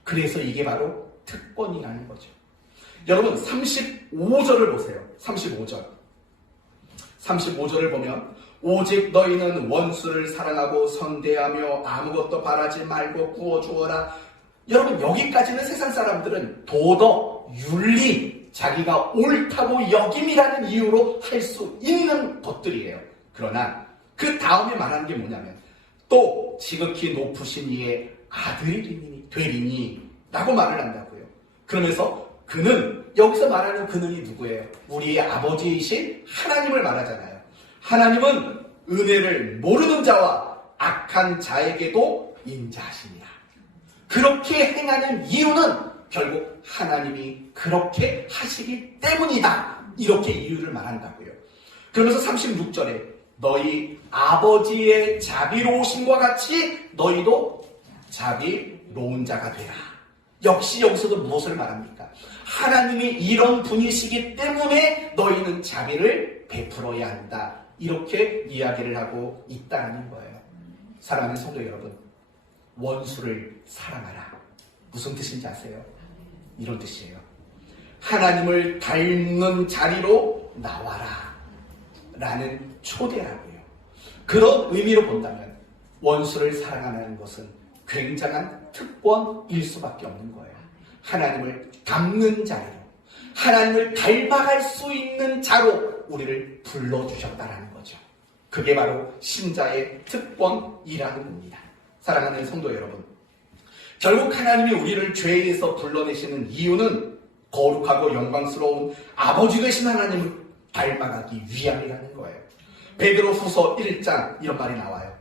그래서 이게 바로 특권이라는 거죠. 여러분 35절을 보세요. 35절. 35절을 보면 오직 너희는 원수를 사랑하고 선대하며 아무것도 바라지 말고 구워주어라. 여러분 여기까지는 세상 사람들은 도덕, 윤리, 자기가 옳다고 여김이라는 이유로 할 수 있는 것들이에요. 그러나 그 다음에 말하는 게 뭐냐면 또 지극히 높으신 이의 아들이 되리니 라고 말을 한다고요. 그러면서 그는, 여기서 말하는 그는이 누구예요? 우리의 아버지이신 하나님을 말하잖아요. 하나님은 은혜를 모르는 자와 악한 자에게도 인자하시니라. 그렇게 행하는 이유는 결국 하나님이 그렇게 하시기 때문이다. 이렇게 이유를 말한다고요. 그러면서 36절에 너희 아버지의 자비로우심과 같이 너희도 자비로운 자가 되라. 역시 여기서도 무엇을 말합니까? 하나님이 이런 분이시기 때문에 너희는 자비를 베풀어야 한다. 이렇게 이야기를 하고 있다는 거예요. 사랑하는 성도 여러분, 원수를 사랑하라. 무슨 뜻인지 아세요? 이런 뜻이에요. 하나님을 닮는 자리로 나와라 라는 초대라고요. 그런 의미로 본다면 원수를 사랑하는 것은 굉장한 특권일 수밖에 없는 거예요. 하나님을 닮는 자리로, 하나님을 닮아갈 수 있는 자로 우리를 불러주셨다라는 거죠. 그게 바로 신자의 특권이라는 겁니다. 사랑하는 성도 여러분, 결국 하나님이 우리를 죄에서 불러내시는 이유는 거룩하고 영광스러운 아버지 되신 하나님을 닮아가기 위함이라는 거예요. 베드로후서 1장 이런 말이 나와요.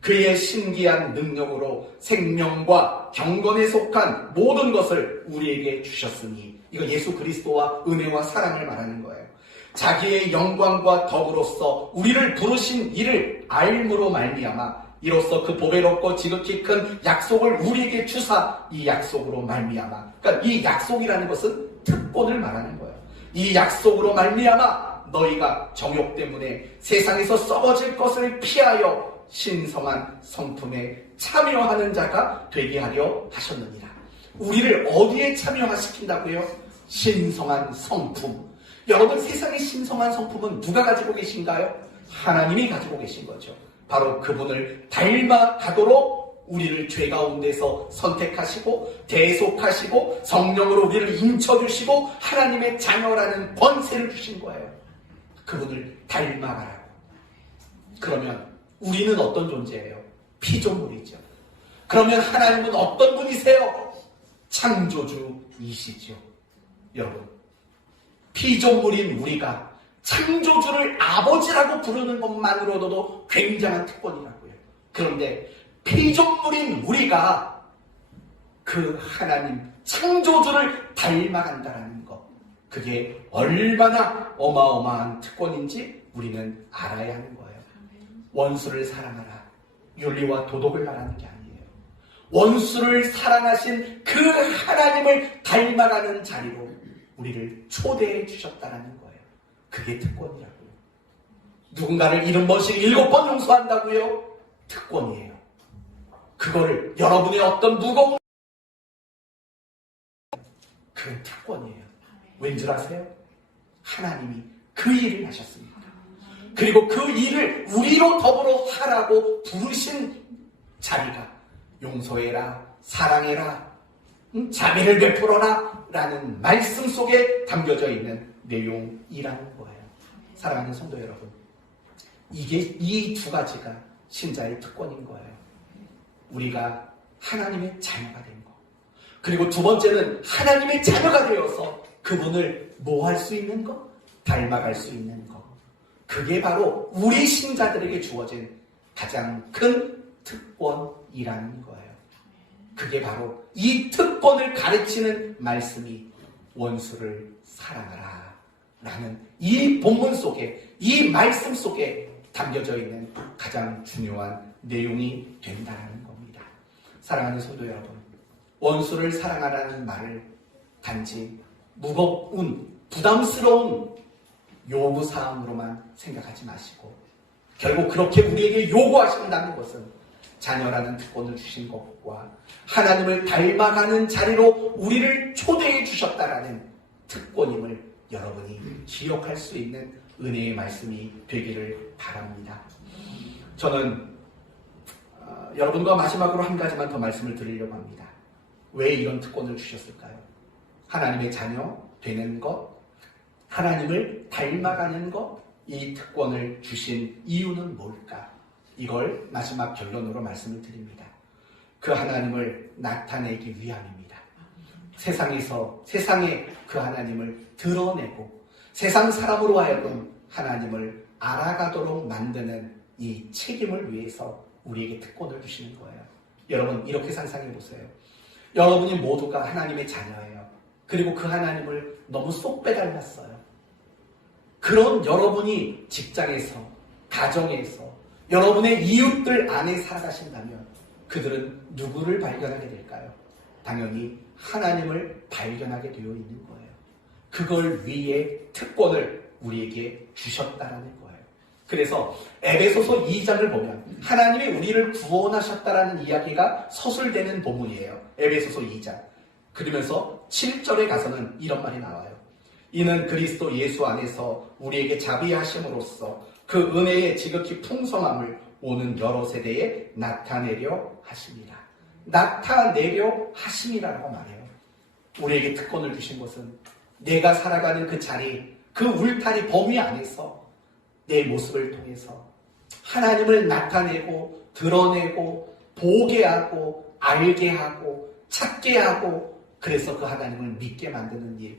그의 신기한 능력으로 생명과 경건에 속한 모든 것을 우리에게 주셨으니, 이거 예수 그리스도와 은혜와 사랑을 말하는 거예요. 자기의 영광과 덕으로서 우리를 부르신 이를 알므로 말미암아 이로써 그 보배롭고 지극히 큰 약속을 우리에게 주사 이 약속으로 말미암아, 그러니까 이 약속이라는 것은 특권을 말하는 거예요. 이 약속으로 말미암아 너희가 정욕 때문에 세상에서 썩어질 것을 피하여 신성한 성품에 참여하는 자가 되게 하려 하셨느니라. 우리를 어디에 참여시킨다고요? 신성한 성품. 여러분, 세상의 신성한 성품은 누가 가지고 계신가요? 하나님이 가지고 계신 거죠. 바로 그분을 닮아가도록 우리를 죄 가운데서 선택하시고 대속하시고 성령으로 우리를 인쳐주시고 하나님의 자녀라는 권세를 주신 거예요. 그분을 닮아가라고. 그러면 우리는 어떤 존재예요? 피조물이죠. 그러면 하나님은 어떤 분이세요? 창조주이시죠. 여러분, 피조물인 우리가 창조주를 아버지라고 부르는 것만으로도 굉장한 특권이라고요. 그런데 피조물인 우리가 그 하나님 창조주를 닮아간다는 것, 그게 얼마나 어마어마한 특권인지 우리는 알아야 하는 거예요. 원수를 사랑하라, 윤리와 도덕을 말하는 게 아니에요. 원수를 사랑하신 그 하나님을 닮아가는 자리로 우리를 초대해 주셨다는 거예요. 그게 특권이라고요. 누군가를 70번씩 7번 용서한다고요? 특권이에요. 그거를 여러분의 어떤 무거운 그 특권이에요. 왠 줄 아세요? 하나님이 그 일을 하셨습니다. 그리고 그 일을 우리로 더불어 하라고 부르신 자리가 용서해라, 사랑해라, 자비를 베풀어라 라는 말씀 속에 담겨져 있는 내용이라는 거예요. 사랑하는 성도 여러분, 이게 이 두 가지가 신자의 특권인 거예요. 우리가 하나님의 자녀가 된 거, 그리고 두 번째는 하나님의 자녀가 되어서 그분을 뭐 할 수 있는 것? 닮아갈 수 있는 것. 그게 바로 우리 신자들에게 주어진 가장 큰 특권이라는 거예요. 그게 바로 이 특권을 가르치는 말씀이 원수를 사랑하라 라는 이 본문 속에, 이 말씀 속에 담겨져 있는 가장 중요한 내용이 된다는 겁니다. 사랑하는 성도 여러분, 원수를 사랑하라는 말을 단지 무거운, 부담스러운 요구사항으로만 생각하지 마시고, 결국 그렇게 우리에게 요구하신다는 것은 자녀라는 특권을 주신 것과 하나님을 닮아가는 자리로 우리를 초대해 주셨다라는 특권임을 여러분이 기억할 수 있는 은혜의 말씀이 되기를 바랍니다. 저는 여러분과 마지막으로 한 가지만 더 말씀을 드리려고 합니다. 왜 이런 특권을 주셨을까요? 하나님의 자녀 되는 것, 하나님을 닮아가는 것, 이 특권을 주신 이유는 뭘까? 이걸 마지막 결론으로 말씀을 드립니다. 그 하나님을 나타내기 위함입니다. 세상에 그 하나님을 드러내고 세상 사람으로 하여금 하나님을 알아가도록 만드는 이 책임을 위해서 우리에게 특권을 주시는 거예요. 여러분, 이렇게 상상해 보세요. 여러분이 모두가 하나님의 자녀예요. 그리고 그 하나님을 너무 쏙 빼닮았어요. 그런 여러분이 직장에서, 가정에서, 여러분의 이웃들 안에 살아가신다면 그들은 누구를 발견하게 될까요? 당연히 하나님을 발견하게 되어 있는 거예요. 그걸 위해 특권을 우리에게 주셨다라는 거예요. 그래서 에베소서 2장을 보면 하나님이 우리를 구원하셨다라는 이야기가 서술되는 본문이에요. 에베소서 2장. 그러면서 7절에 가서는 이런 말이 나와요. 이는 그리스도 예수 안에서 우리에게 자비하심으로써 그 은혜의 지극히 풍성함을 오는 여러 세대에 나타내려 하십니다. 나타내려 하심이라고 말해요. 우리에게 특권을 주신 것은 내가 살아가는 그 자리, 그 울타리 범위 안에서 내 모습을 통해서 하나님을 나타내고 드러내고 보게 하고 알게 하고 찾게 하고 그래서 그 하나님을 믿게 만드는 일,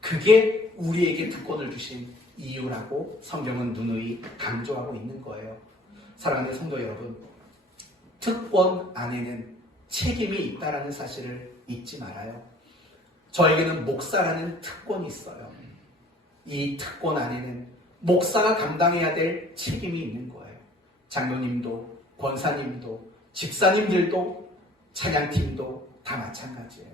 그게 우리에게 특권을 주신 이유라고 성경은 누누이 강조하고 있는 거예요. 사랑하는 성도 여러분, 특권 안에는 책임이 있다라는 사실을 잊지 말아요. 저에게는 목사라는 특권이 있어요. 이 특권 안에는 목사가 감당해야 될 책임이 있는 거예요. 장로님도, 권사님도, 집사님들도, 찬양팀도 다 마찬가지예요.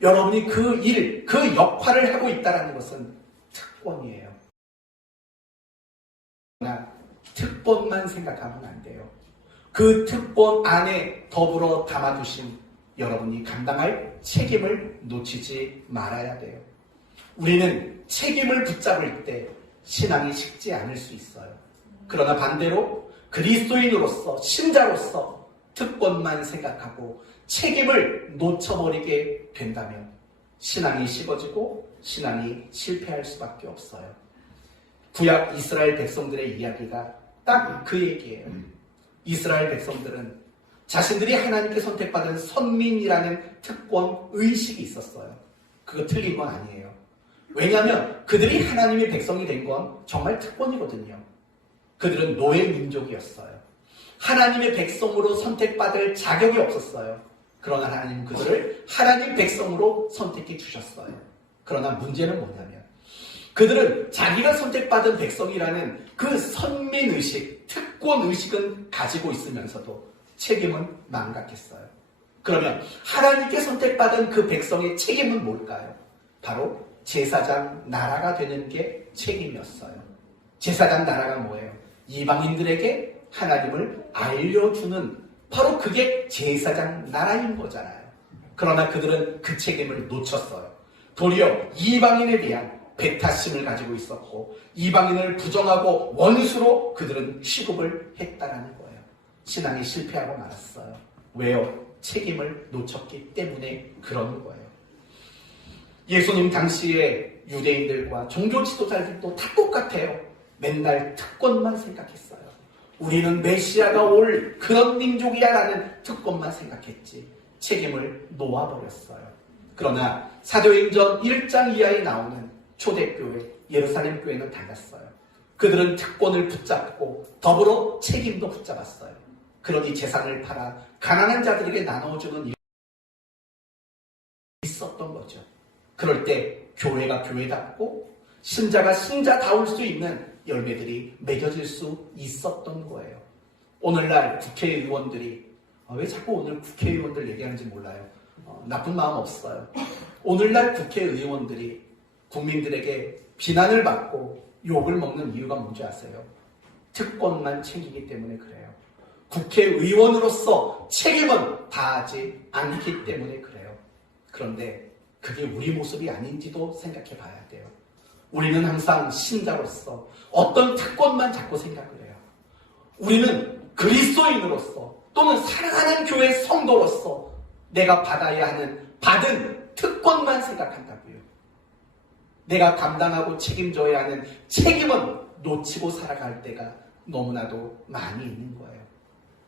여러분이 그 일, 그 역할을 하고 있다는 것은 특권이에요. 그러나 특권만 생각하면 안 돼요. 그 특권 안에 더불어 담아두신 여러분이 감당할 책임을 놓치지 말아야 돼요. 우리는 책임을 붙잡을 때 신앙이 식지 않을 수 있어요. 그러나 반대로 그리스도인으로서, 신자로서 특권만 생각하고 책임을 놓쳐버리게 된다면 신앙이 식어지고 신앙이 실패할 수밖에 없어요. 구약 이스라엘 백성들의 이야기가 딱 그 얘기예요. 이스라엘 백성들은 자신들이 하나님께 선택받은 선민이라는 특권 의식이 있었어요. 그거 틀린 건 아니에요. 왜냐하면 그들이 하나님의 백성이 된 건 정말 특권이거든요. 그들은 노예 민족이었어요. 하나님의 백성으로 선택받을 자격이 없었어요. 그러나 하나님은 그들을 하나님 백성으로 선택해 주셨어요. 그러나 문제는 뭐냐면 그들은 자기가 선택받은 백성이라는 그 선민의식, 특권의식은 가지고 있으면서도 책임은 망각했어요. 그러면 하나님께 선택받은 그 백성의 책임은 뭘까요? 바로 제사장 나라가 되는 게 책임이었어요. 제사장 나라가 뭐예요? 이방인들에게 하나님을 알려주는, 바로 그게 제사장 나라인 거잖아요. 그러나 그들은 그 책임을 놓쳤어요. 도리어 이방인에 대한 배타심을 가지고 있었고 이방인을 부정하고 원수로 그들은 취급을 했다라는 거예요. 신앙이 실패하고 말았어요. 왜요? 책임을 놓쳤기 때문에 그런 거예요. 예수님 당시에 유대인들과 종교 지도자들도 다 똑같아요. 맨날 특권만 생각했어요. 우리는 메시아가 올 그런 민족이야 라는 특권만 생각했지 책임을 놓아버렸어요. 그러나 사도행전 1장 이하에 나오는 초대교회, 예루살렘 교회는 달랐어요. 그들은 특권을 붙잡고 더불어 책임도 붙잡았어요. 그러니 재산을 팔아 가난한 자들에게 나눠주는 일이 있었던 거죠. 그럴 때 교회가 교회답고 신자가 신자다울 수 있는 열매들이 맺어질 수 있었던 거예요. 오늘날 국회의원들이 왜 자꾸 오늘 국회의원들 얘기하는지 몰라요. 나쁜 마음 없어요. 오늘날 국회의원들이 국민들에게 비난을 받고 욕을 먹는 이유가 뭔지 아세요? 특권만 챙기기 때문에 그래요. 국회의원으로서 책임은 다하지 않기 때문에 그래요. 그런데 그게 우리 모습이 아닌지도 생각해 봐야 돼요. 우리는 항상 신자로서 어떤 특권만 자꾸 생각을 해요. 우리는 그리스도인으로서 또는 사랑하는 교회 성도로서 내가 받아야 하는 받은 특권만 생각한다고요. 내가 감당하고 책임져야 하는 책임은 놓치고 살아갈 때가 너무나도 많이 있는 거예요.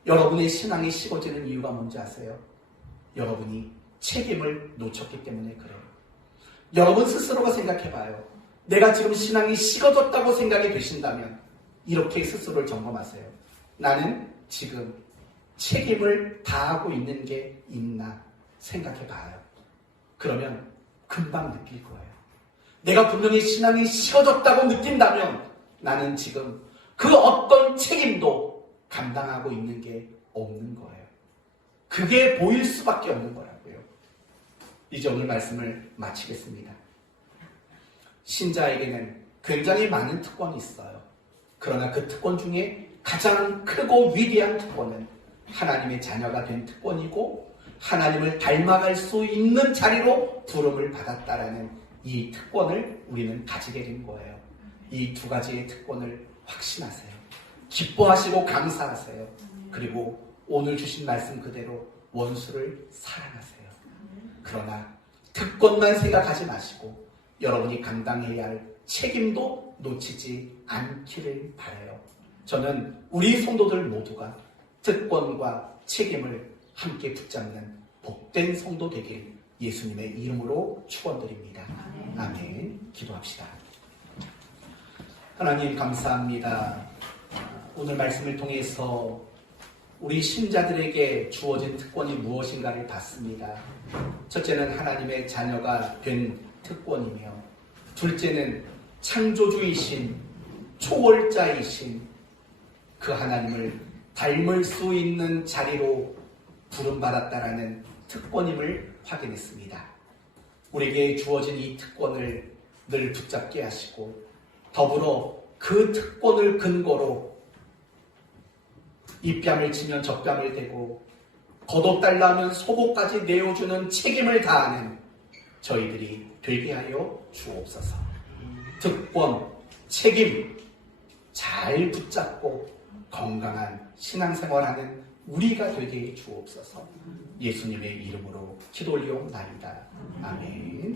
여러분의 신앙이 식어지는 이유가 뭔지 아세요? 여러분이 책임을 놓쳤기 때문에 그래요. 여러분 스스로가 생각해봐요. 내가 지금 신앙이 식어졌다고 생각이 되신다면 이렇게 스스로를 점검하세요. 나는 지금 책임을 다하고 있는 게 있나 생각해봐요. 그러면 금방 느낄 거예요. 내가 분명히 신앙이 식어졌다고 느낀다면 나는 지금 그 어떤 책임도 감당하고 있는 게 없는 거예요. 그게 보일 수밖에 없는 거라고요. 이제 오늘 말씀을 마치겠습니다. 신자에게는 굉장히 많은 특권이 있어요. 그러나 그 특권 중에 가장 크고 위대한 특권은 하나님의 자녀가 된 특권이고 하나님을 닮아갈 수 있는 자리로 부름을 받았다라는 이 특권을 우리는 가지게 된 거예요. 이 두 가지의 특권을 확신하세요. 기뻐하시고 감사하세요. 그리고 오늘 주신 말씀 그대로 원수를 사랑하세요. 그러나 특권만 생각하지 마시고 여러분이 감당해야 할 책임도 놓치지 않기를 바라요. 저는 우리 성도들 모두가 특권과 책임을 함께 붙잡는 복된 성도 되길 예수님의 이름으로 축원드립니다. 아멘. 기도합시다. 하나님 감사합니다. 오늘 말씀을 통해서 우리 신자들에게 주어진 특권이 무엇인가를 봤습니다. 첫째는 하나님의 자녀가 된 특권이며 둘째는 창조주이신 초월자이신 그 하나님을 닮을 수 있는 자리로 부름받았다라는 특권임을 확인했습니다. 우리에게 주어진 이 특권을 늘 붙잡게 하시고 더불어 그 특권을 근거로 입뺨을 치면 젖뺨을 대고 겉옷달라 하면 속옷까지 내어주는 책임을 다하는 저희들이 되게 하여 주옵소서. 특권, 책임 잘 붙잡고 건강한 신앙생활하는 우리가 되게 해 주옵소서. 예수님의 이름으로 기도 올리옵나이다. 아멘.